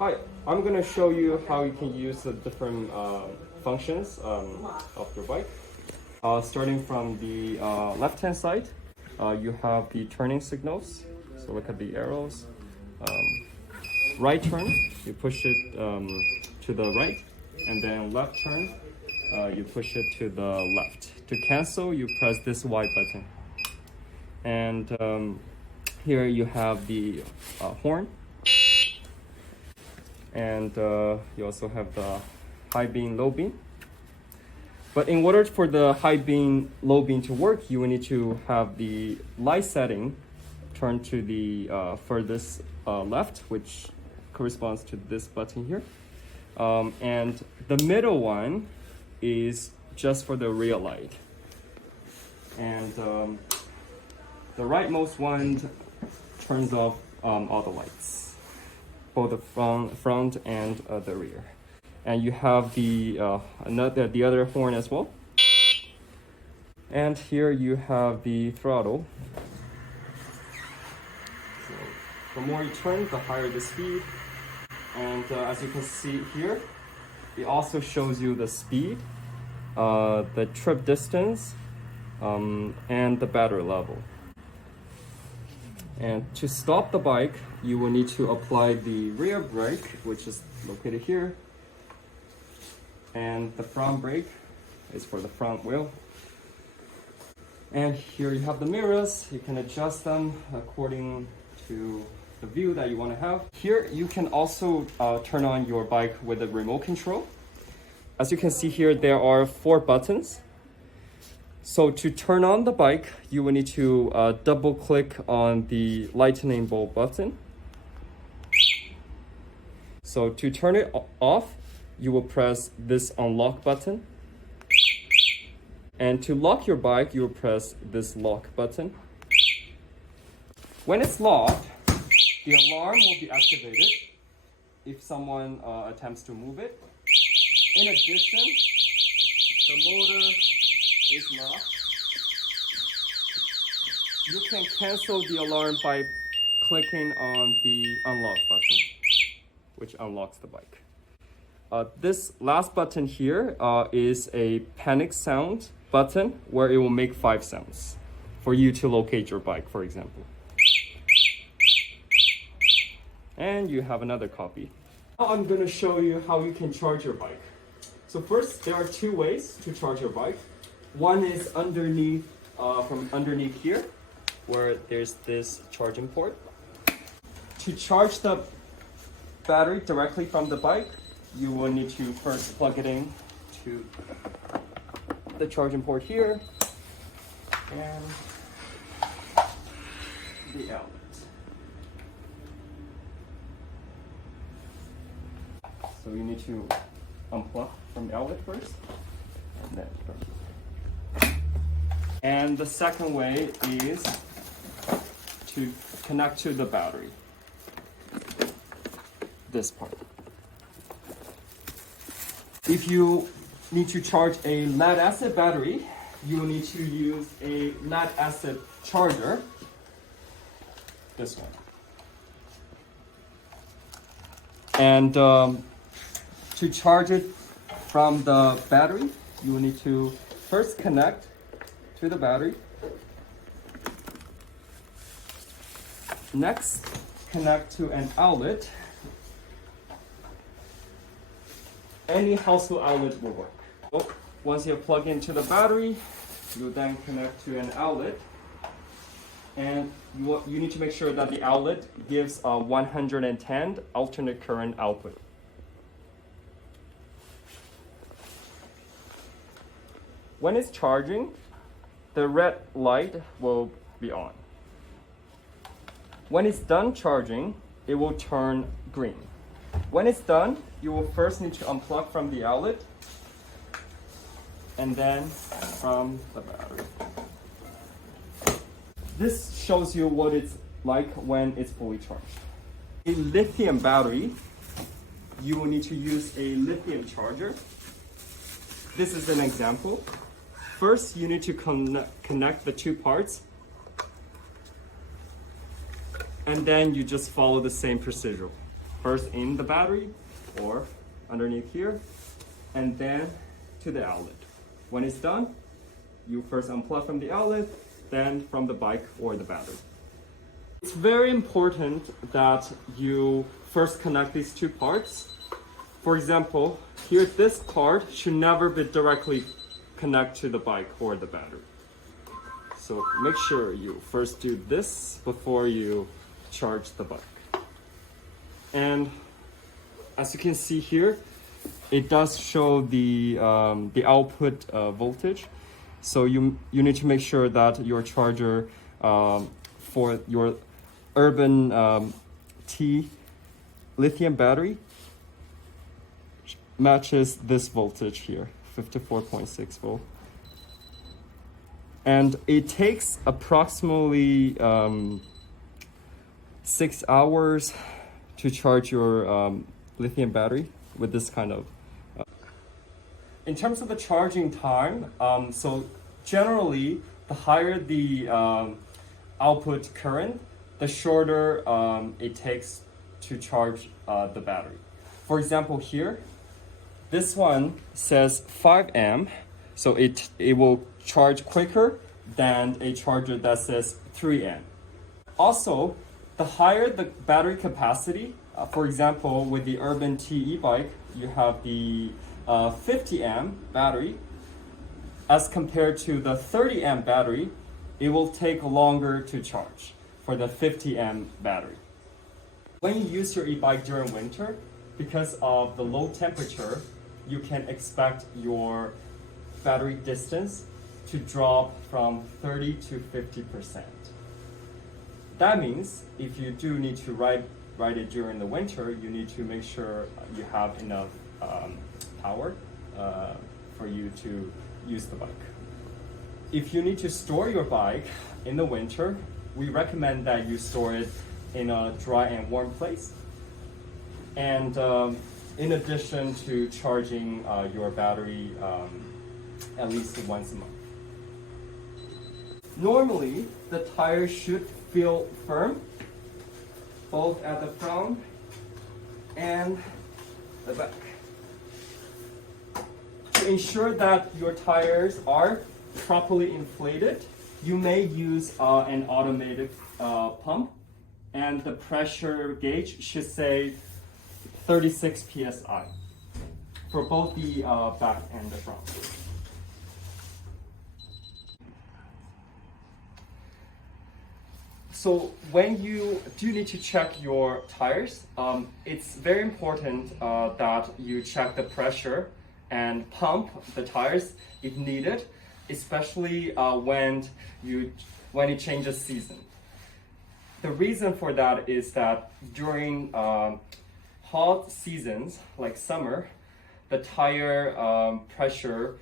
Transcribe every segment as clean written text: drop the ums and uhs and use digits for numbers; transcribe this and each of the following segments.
Hi, I'm gonna show you how you can use the different functions of your bike. Starting from the left-hand side, you have the turning signals. So look at the arrows. Right turn, you push it to the right, and then left turn, you push it to the left. To cancel, you press this Y button. And here you have the horn. And you also have the high beam, low beam. But in order for the high beam, low beam to work, you will need to have the light setting turned to the furthest left, which corresponds to this button here. And the middle one is just for the rear light. And the rightmost one turns off all the lights, both the front and the rear. And you have the other horn as well. And here you have the throttle. So the more you turn, the higher the speed. And as you can see here, it also shows you the speed, the trip distance, and the battery level. And to stop the bike, you will need to apply the rear brake, which is located here. And the front brake is for the front wheel. And here you have the mirrors. You can adjust them according to the view that you want to have. Here you can also turn on your bike with a remote control. As you can see here, there are 4 buttons. So to turn on the bike, you will need to double click on the lightning bolt button. So to turn it off, you will press this unlock button. And to lock your bike, you will press this lock button. When it's locked, the alarm will be activated if someone attempts to move it. In addition, the motor is locked. You can cancel the alarm by clicking on the unlock button, which unlocks the bike. This last button here is a panic sound button where it will make 5 sounds for you to locate your bike, for example. And you have another copy. Now I'm going to show you how you can charge your bike. So first, there are 2 ways to charge your bike. One is underneath, from underneath here, where there's this charging port. To charge the battery directly from the bike, you will need to first plug it in to the charging port here and the outlet. So you need to unplug from the outlet first, and then from. And the second way is to connect to the battery. This part. If you need to charge a lead acid battery, you will need to use a lead acid charger. This one. And to charge it from the battery, you will need to first connect to the battery. Next, connect to an outlet. Any household outlet will work. So once you plug into the battery, you then connect to an outlet. And you need to make sure that the outlet gives a 110 alternate current output. When it's charging, the red light will be on. When it's done charging, it will turn green. When it's done, you will first need to unplug from the outlet and then from the battery. This shows you what it's like when it's fully charged. A lithium battery, you will need to use a lithium charger. This is an example. First, you need to connect the 2 parts, and then you just follow the same procedure. first in the battery or underneath here, and then to the outlet. When it's done, you first unplug from the outlet, then from the bike or the battery. It's very important that you first connect these two parts. For example, here this part should never be directly connect to the bike or the battery. So make sure you first do this before you charge the bike. And as you can see here, it does show the output voltage. So you need to make sure that your charger for your Urban T lithium battery matches this voltage here, 54.6 volt. And it takes approximately 6 hours to charge your lithium battery with this kind of. In terms of the charging time, so generally, the higher the output current, the shorter it takes to charge the battery. For example, here, this one says 5 amp, so it will charge quicker than a charger that says 3 amp. Also, the higher the battery capacity, for example, with the Urban T e-bike, you have the 50 amp battery. As compared to the 30 amp battery, it will take longer to charge for the 50 amp battery. When you use your e-bike during winter, because of the low temperature, you can expect your battery distance to drop from 30 to 50%. That means if you do need to ride it during the winter, you need to make sure you have enough power for you to use the bike. If you need to store your bike in the winter, we recommend that you store it in a dry and warm place. And in addition to charging your battery at least once a month. Normally, the tires should feel firm, both at the front and the back. To ensure that your tires are properly inflated, you may use an automated pump, and the pressure gauge should say 36 psi for both the back and the front. So when you do need to check your tires, it's very important that you check the pressure and pump the tires if needed, especially when it changes season. The reason for that is that during hot seasons like summer, the tire pressure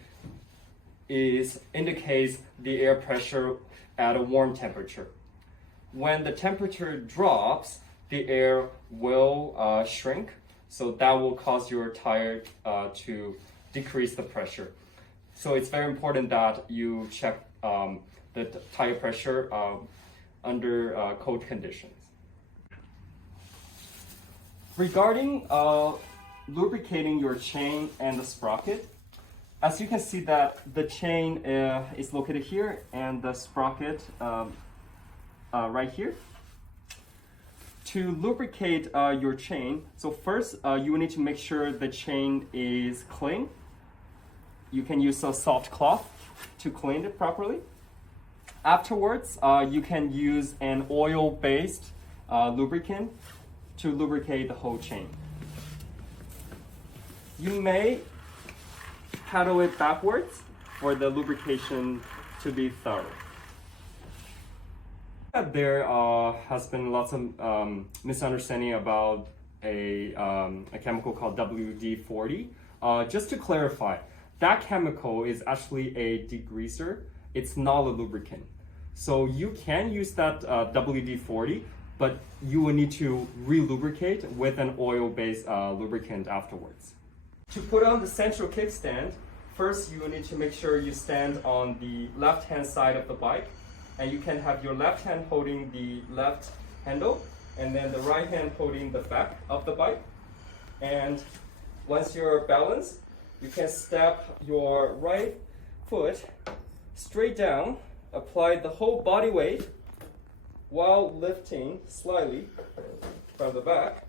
indicates the air pressure at a warm temperature. When the temperature drops, the air will shrink, so that will cause your tire to decrease the pressure. So it's very important that you check the tire pressure under cold conditions. Regarding lubricating your chain and the sprocket, as you can see that the chain is located here and the sprocket right here. To lubricate your chain, so first you will need to make sure the chain is clean. You can use a soft cloth to clean it properly. Afterwards, you can use an oil-based lubricant to lubricate the whole chain. You may paddle it backwards for the lubrication to be thorough. There has been lots of misunderstanding about a chemical called WD-40. Just to clarify, that chemical is actually a degreaser. It's not a lubricant. So you can use that WD-40, but you will need to re-lubricate with an oil-based lubricant afterwards. To put on the central kickstand, first you will need to make sure you stand on the left-hand side of the bike, and you can have your left hand holding the left handle and then the right hand holding the back of the bike. And once you're balanced, you can step your right foot straight down, apply the whole body weight while lifting slightly from the back,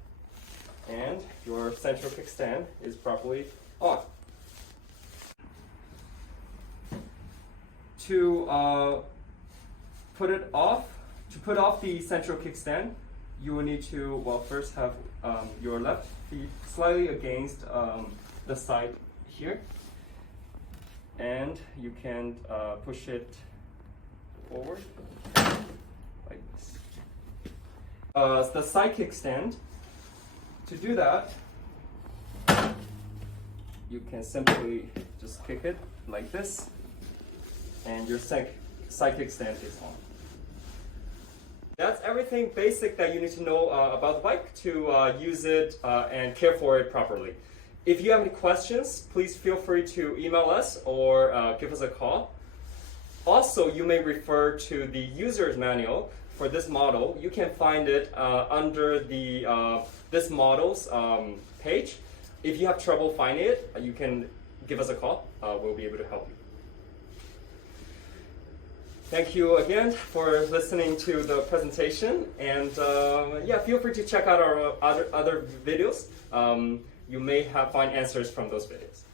and your central kickstand is properly on. To put off the central kickstand, you will need to, well, first have your left feet slightly against the side here, and you can push it forward like this. The side kickstand, to do that, you can simply just kick it like this, and your side kickstand is on. That's everything basic that you need to know about the bike to use it and care for it properly. If you have any questions, please feel free to email us or give us a call. Also, you may refer to the user's manual for this model. You can find it under the this model's page. If you have trouble finding it, you can give us a call. We'll be able to help you. Thank you again for listening to the presentation, and yeah, feel free to check out our other videos. You may find answers from those videos.